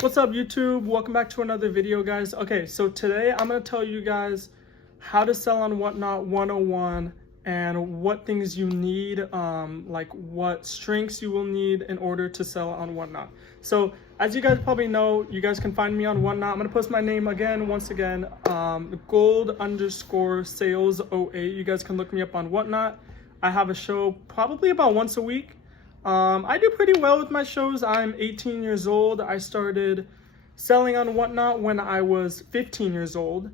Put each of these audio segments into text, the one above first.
What's up, YouTube? Welcome back to another video, guys. Okay, so today I'm going to tell you guys how to sell on Whatnot 101 and what things you need, like what strengths you will need in order to sell on Whatnot. So as you guys probably know, you guys can find me on Whatnot. I'm going to post my name again, once again, gold_sales08. You guys can look me up on Whatnot. I have a show probably about once a week. I do pretty well with my shows. I'm 18 years old. I started selling on Whatnot when I was 15 years old.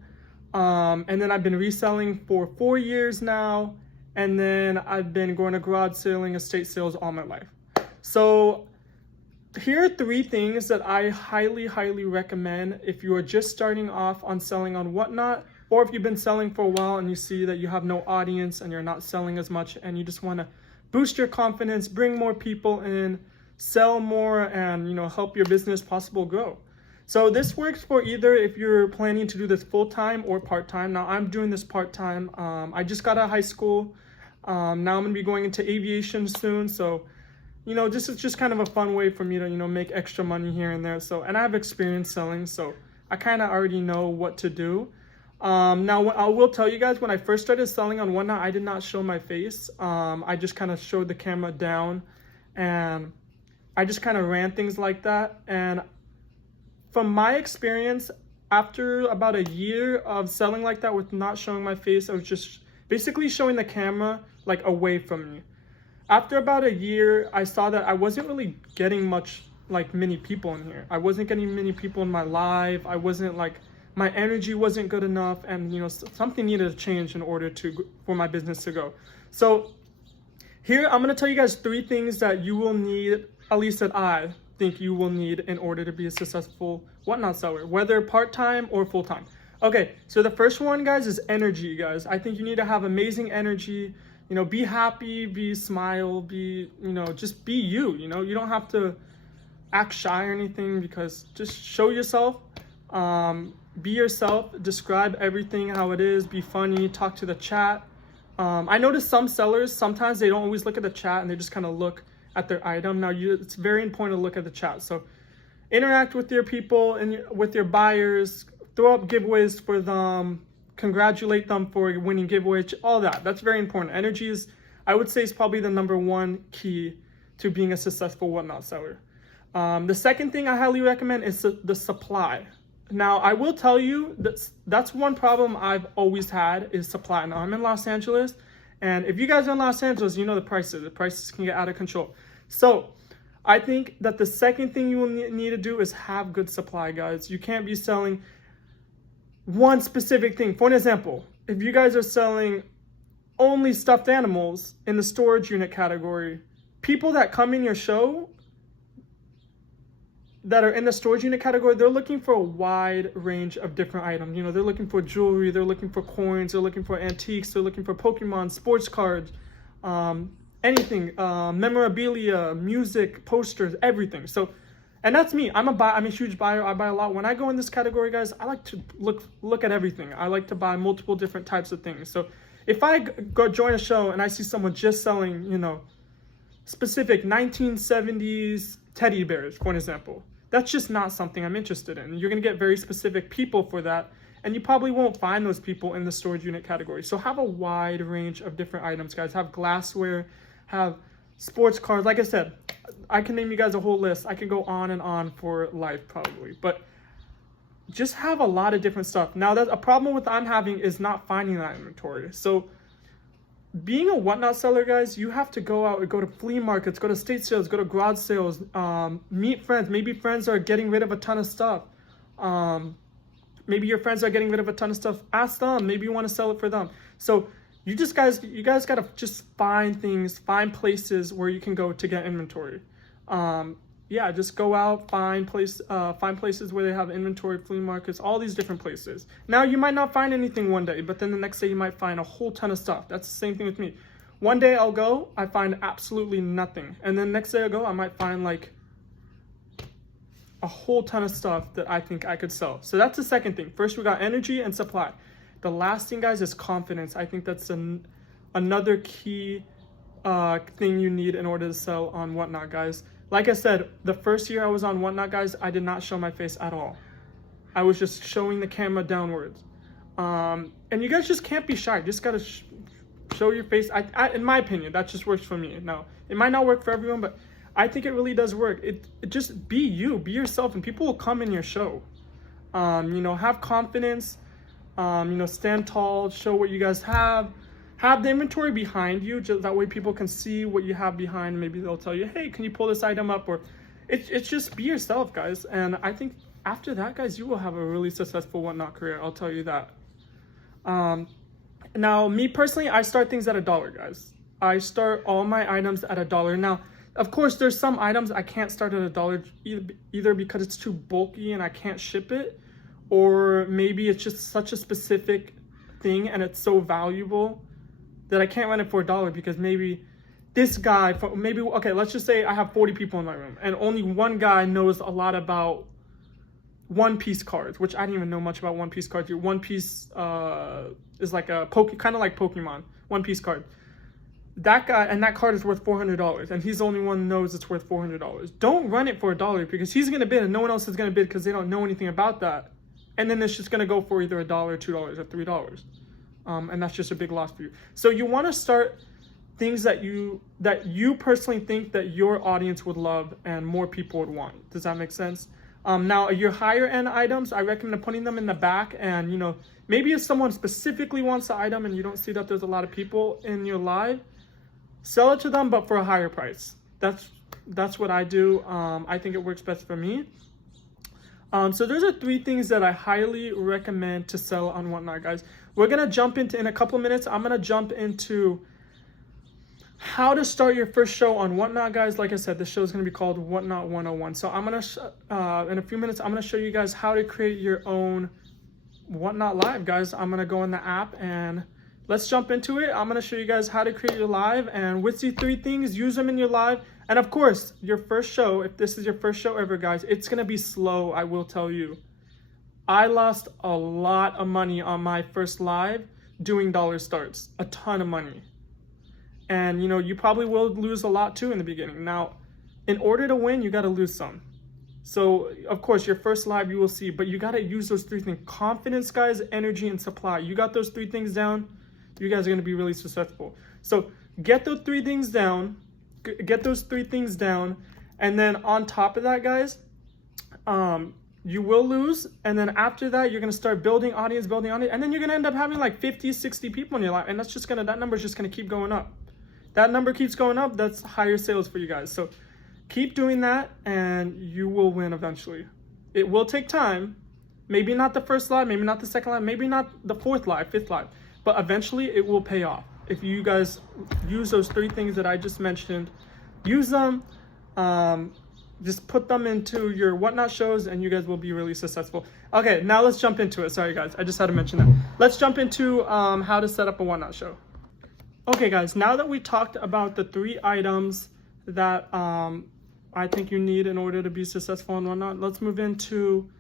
And then I've been reselling for 4 years now. And then I've been going to garage selling, estate sales all my life. So here are 3 things that I highly recommend if you are just starting off on selling on Whatnot, or if you've been selling for a while and you see that you have no audience and you're not selling as much and you just want to boost your confidence, bring more people in, sell more, and help your business possible grow. So this works for either if you're planning to do this full-time or part-time. Now I'm doing this part-time. I just got out of high school. Now I'm gonna be going into aviation soon. So this is just kind of a fun way for me to make extra money here and there. So, and I have experience selling, so I kind of already know what to do. Now I will tell you guys, when I first started selling on Whatnot, I did not show my face. I just kind of showed the camera down and I just kind of ran things like that. And from my experience, after about a year of selling like that with not showing my face, I was just basically showing the camera like away from me. After about a year, I saw that I wasn't really getting many people in here. I wasn't getting many people in my live. My energy wasn't good enough, and something needed to change in order for my business to go. So here I'm going to tell you guys 3 things that you will need, at least that I think you will need in order to be a successful Whatnot seller, whether part-time or full-time. Okay, so the first one, guys, is energy, guys. I think you need to have amazing energy. Be happy, smile, just be you. You don't have to act shy or anything, because just show yourself. Be yourself, describe everything how it is, be funny, talk to the chat. I noticed some sellers, sometimes they don't always look at the chat and they just kind of look at their item. Now it's very important to look at the chat. So interact with your people and with your buyers, throw up giveaways for them, congratulate them for winning giveaways, all that. That's very important. Energy is, I would say, is probably the #1 key to being a successful Whatnot seller. The second thing I highly recommend is the supply. Now, I will tell you that's one problem I've always had, is supply. Now, I'm in Los Angeles, and if you guys are in Los Angeles, you know the prices. The prices can get out of control. So I think that the second thing you will need to do is have good supply, guys. You can't be selling one specific thing. For an example, if you guys are selling only stuffed animals in the storage unit category, people that come in your show that are in the storage unit category, they're looking for a wide range of different items. They're looking for jewelry, they're looking for coins, they're looking for antiques, they're looking for Pokemon, sports cards, anything, memorabilia, music, posters, everything. So, and that's me. I'm a huge buyer. I buy a lot. When I go in this category, guys, I like to look at everything. I like to buy multiple different types of things. So if I go join a show and I see someone just selling, specific 1970s teddy bears, for an example, that's just not something I'm interested in. You're going to get very specific people for that, and you probably won't find those people in the storage unit category. So have a wide range of different items, guys. Have glassware, have sports cards. Like I said, I can name you guys a whole list. I can go on and on for life probably, but just have a lot of different stuff. Now, that's a problem with I'm having is not finding that inventory. So being a Whatnot seller, guys, you have to go out and go to flea markets, go to estate sales, go to garage sales, meet friends. Maybe friends are getting rid of a ton of stuff. Maybe your friends are getting rid of a ton of stuff. Ask them. Maybe you want to sell it for them. So you guys got to just find places where you can go to get inventory. Yeah, just go out, find places where they have inventory, flea markets, all these different places. Now, you might not find anything one day, but then the next day you might find a whole ton of stuff. That's the same thing with me. One day I'll go, I find absolutely nothing. And then next day I go, I might find like a whole ton of stuff that I think I could sell. So that's the second thing. First, we got energy and supply. The last thing, guys, is confidence. I think that's another key thing you need in order to sell on Whatnot, guys. Like I said, the first year I was on Whatnot, guys, I did not show my face at all. I was just showing the camera downwards. And you guys just can't be shy. You just gotta show your face. In my opinion, that just works for me. Now, it might not work for everyone, but I think it really does work. It just be you, be yourself, and people will come in your show. You know, have confidence. You know, stand tall, show what you guys have. Have the inventory behind you, just that way people can see what you have behind. Maybe they'll tell you, hey, can you pull this item up? Or it's just be yourself, guys. And I think after that, guys, you will have a really successful Whatnot career. I'll tell you that. Now, me personally, I start things at $1, guys. I start all my items at $1. Now, of course, there's some items I can't start at $1 either because it's too bulky and I can't ship it, or maybe it's just such a specific thing and it's so valuable that I can't run it for $1 because maybe this guy, okay, let's just say I have 40 people in my room and only one guy knows a lot about One Piece cards, which I didn't even know much about One Piece cards. One Piece is like a kind of like Pokemon, One Piece card. That guy, and that card is worth $400, and he's the only one who knows it's worth $400. Don't run it for $1 because he's gonna bid and no one else is gonna bid because they don't know anything about that. And then it's just gonna go for either $1, $2, or $3. And that's just a big loss for you. So you want to start things that you personally think that your audience would love and more people would want. Does that make sense? Now, your higher end items, I recommend putting them in the back. And, you know, maybe if someone specifically wants the item and you don't see that there's a lot of people in your live, sell it to them, but for a higher price. That's what I do. I think it works best for me. So those are 3 things that I highly recommend to sell on Whatnot, guys. We're going to jump into, in a couple of minutes, I'm going to jump into how to start your first show on Whatnot, guys. Like I said, the show is going to be called Whatnot 101. So I'm going to, in a few minutes, I'm going to show you guys how to create your own Whatnot live, guys. I'm going to go in the app and let's jump into it. I'm going to show you guys how to create your live, and with these 3 things, use them in your live. And of course, your first show, if this is your first show ever, guys, it's going to be slow, I will tell you. I lost a lot of money on my first live doing dollar starts, a ton of money. And, you know, you probably will lose a lot too in the beginning. Now, in order to win, you got to lose some. So, of course, your first live you will see, but you got to use those 3 things. Confidence, guys, energy, and supply. You got those 3 things down, you guys are going to be really successful. So, get those 3 things down. Get those 3 things down. And then on top of that, guys, you will lose, and then after that you're going to start building audience, and then you're going to end up having like 50, 60 people in your life, and that number is just going to keep going up. That number keeps going up, that's higher sales for you guys. So keep doing that and you will win eventually. It will take time, maybe not the first live, maybe not the second live, maybe not the 4th live, 5th live, but eventually it will pay off. If you guys use those 3 things that I just mentioned, use them, just put them into your Whatnot shows and you guys will be really successful. Okay, now let's jump into it. Sorry guys, I just had to mention that. Let's jump into how to set up a Whatnot show. Okay guys, now that we talked about the 3 items that I think you need in order to be successful on Whatnot, let's move into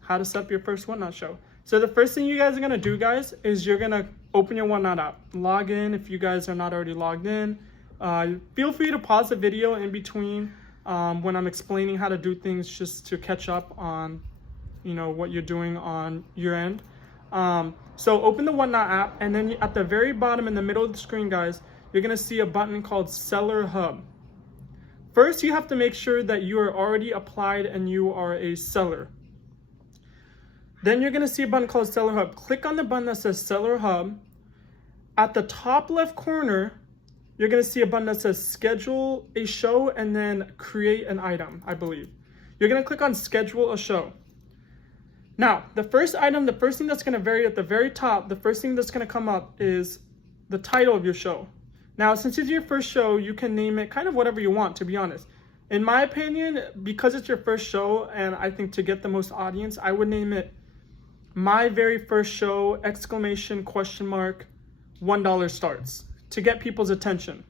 how to set up your first Whatnot show. So the first thing you guys are gonna do, guys, is you're gonna open your Whatnot app. Log in if you guys are not already logged in. Feel free to pause the video in between when I'm explaining how to do things, just to catch up on, you know, what you're doing on your end. So open the Whatnot app, and then at the very bottom in the middle of the screen, guys, you're gonna see a button called Seller Hub. First, you have to make sure that you are already applied and you are a seller. Then you're gonna see a button called Seller Hub. Click on the button that says Seller Hub. At the top left corner, you're gonna see a button that says Schedule a Show and then Create an Item, I believe. You're gonna click on Schedule a Show. Now, the first thing that's gonna vary at the very top, the first thing that's gonna come up is the title of your show. Now, since it's your first show, you can name it kind of whatever you want, to be honest. In my opinion, because it's your first show, and I think to get the most audience, I would name it My Very First Show, ! $1 starts, to get people's attention.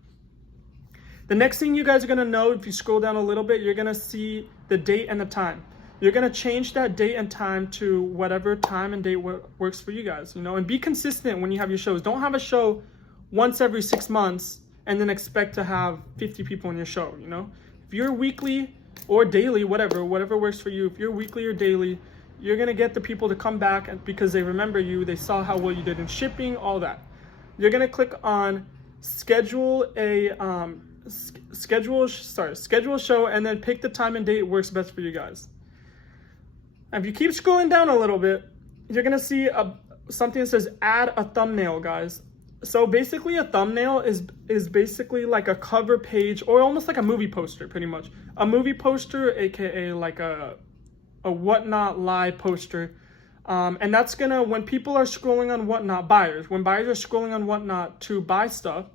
The next thing you guys are gonna know, if you scroll down a little bit, you're gonna see the date and the time. You're gonna change that date and time to whatever time and date works for you guys, you know, and be consistent when you have your shows. Don't have a show once every 6 months and then expect to have 50 people in your show, you know. you're weekly or daily, whatever works for you, if you're weekly or daily, you're gonna get the people to come back because they remember you, they saw how well you did in shipping, all that. You're gonna click on schedule a schedule a show, and then pick the time and date works best for you guys. And if you keep scrolling down a little bit, you're gonna see something that says add a thumbnail, guys. So basically a thumbnail is basically like a cover page, or almost like a movie poster, pretty much. A movie poster, aka like a Whatnot live poster. And that's gonna, when people are scrolling on Whatnot, when buyers are scrolling on Whatnot to buy stuff,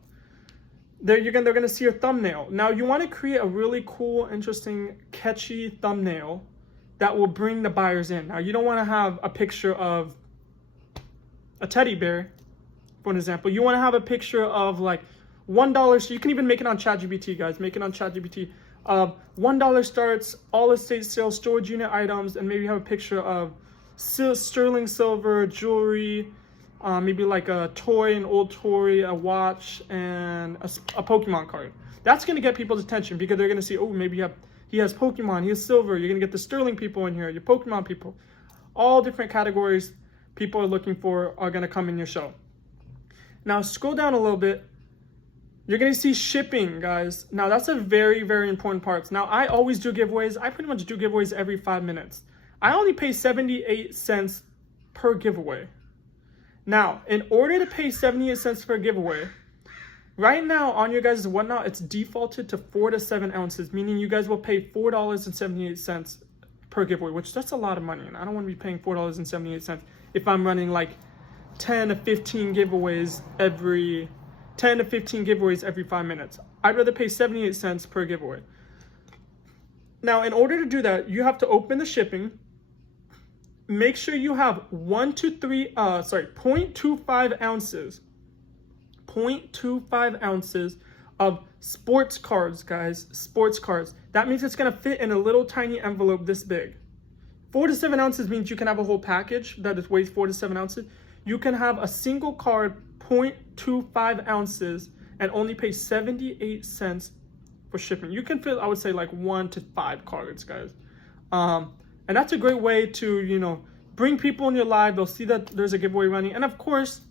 they're gonna see your thumbnail. Now you wanna create a really cool, interesting, catchy thumbnail that will bring the buyers in. Now you don't wanna have a picture of a teddy bear, for an example. You wanna have a picture of like $1, so you can even make it on ChatGPT, guys. Make it on ChatGPT. $1 starts, all estate sales, storage unit items, and maybe have a picture of sterling silver, jewelry, maybe like a toy, an old toy, a watch, and a Pokemon card. That's gonna get people's attention because they're gonna see, oh, maybe he has Pokemon, he has silver. You're gonna get the sterling people in here, your Pokemon people. All different categories people are looking for are gonna come in your show. Now scroll down a little bit. You're gonna see shipping, guys. Now that's a very, very important part. Now I always do giveaways. I pretty much do giveaways every 5 minutes. I only pay 78 cents per giveaway. Now, in order to pay 78 cents per giveaway, right now on your guys' Whatnot, it's defaulted to 4 to 7 ounces, meaning you guys will pay $4.78 per giveaway, which that's a lot of money. And I don't want to be paying $4.78 if I'm running like 10 to 15 giveaways every 5 minutes. I'd rather pay 78 cents per giveaway. Now, in order to do that, you have to open the shipping. Make sure you have 0.25 ounces. 0.25 ounces of sports cards, guys. Sports cards. That means it's gonna fit in a little tiny envelope this big. 4 to 7 ounces means you can have a whole package that weighs 4 to 7 ounces. You can have a single card, 0.25 ounces, and only pay 78 cents for shipping. You can fit, I would say, like 1 to 5 cards, guys. And that's a great way to, you know, bring people in your live. They'll see that there's a giveaway running. And of course,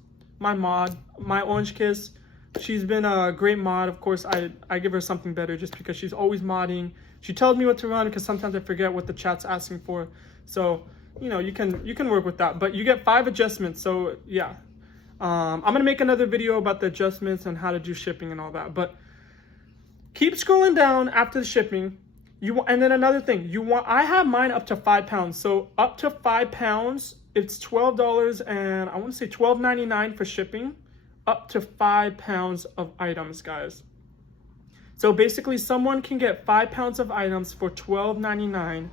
my mod, my Orange Kiss, she's been a great mod. Of course, I give her something better just because she's always modding. She tells me what to run because sometimes I forget what the chat's asking for. So, you know, you can work with that. But you get 5 adjustments. So yeah, I'm gonna make another video about the adjustments and how to do shipping and all that. But keep scrolling down after the shipping. And then another thing, I have mine up to 5 pounds. So up to 5 pounds, it's $12 and I want to say $12.99 for shipping. Up to 5 pounds of items, guys. So basically, someone can get 5 pounds of items for $12.99.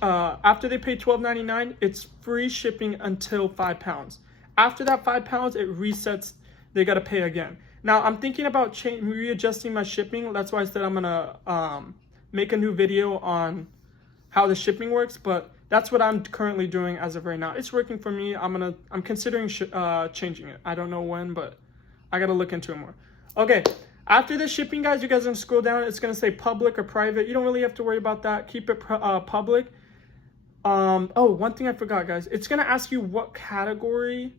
After they pay $12.99, it's free shipping until 5 pounds. After that 5 pounds, it resets. They got to pay again. Now, I'm thinking about readjusting my shipping. That's why I said I'm going to make a new video on how the shipping works. But that's what I'm currently doing as of right now. It's working for me. I'm considering changing it. I don't know when, but I got to look into it more. Okay. After the shipping, guys, you guys are going to scroll down. It's going to say public or private. You don't really have to worry about that. Keep it public. Oh, one thing I forgot, guys. It's going to ask you what category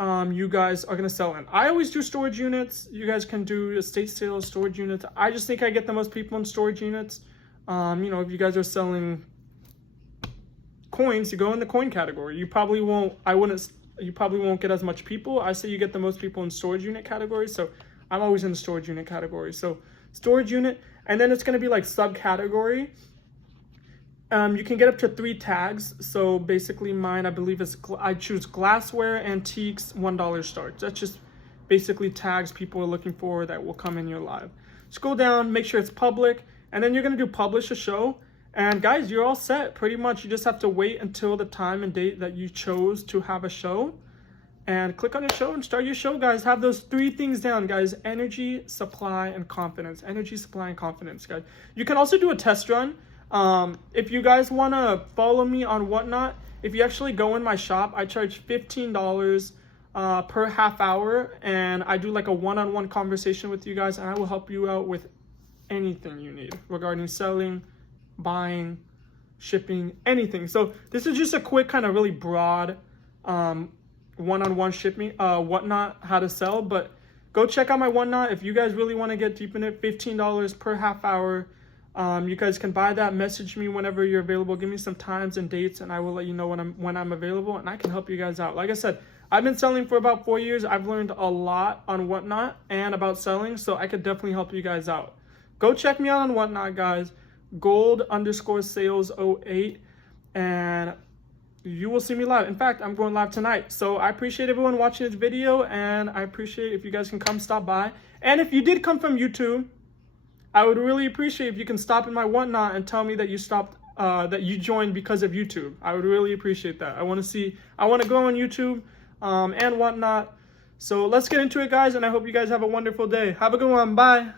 you guys are going to sell in. I always do storage units. You guys can do estate sales, storage units. I just think I get the most people in storage units. You know, if you guys are selling coins, you go in the coin category. You probably won't get as much people. I say you get the most people in storage unit category. So I'm always in the storage unit category. So storage unit, and then it's going to be like subcategory. You can get up to 3 tags. So basically mine, I believe I choose glassware, antiques, $1 start. That's just basically tags people are looking for that will come in your live. Scroll down, make sure it's public, and then you're going to do publish a show. And guys, you're all set. Pretty much you just have to wait until the time and date that you chose to have a show. And click on your show and start your show, guys. Have those 3 things down, guys. Energy, supply, and confidence. Energy, supply, and confidence, guys. You can also do a test run. If you guys want to follow me on Whatnot, if you actually go in my shop, I charge $15 per half hour. And I do like a one-on-one conversation with you guys. And I will help you out with anything you need regarding selling, buying, shipping, anything. So this is just a quick kind of really broad one-on-one shipping Whatnot how to sell, but go check out my Whatnot if you guys really want to get deep in it. $15 per half hour. You guys can buy that. Message me whenever you're available. Give me some times and dates, and I will let you know when I'm available, and I can help you guys out. Like I said, I've been selling for about 4 years. I've learned a lot on Whatnot and about selling, so I could definitely help you guys out. Go check me out on Whatnot, guys. Gold_sales08, and you will see me live. In fact, I'm going live tonight. So I appreciate everyone watching this video, and I appreciate if you guys can come stop by. And if you did come from YouTube, I would really appreciate if you can stop in my Whatnot and tell me that you stopped, that you joined because of YouTube. I would really appreciate that. I want to go on YouTube and Whatnot. So let's get into it, guys, and I hope you guys have a wonderful day. Have a good one. Bye.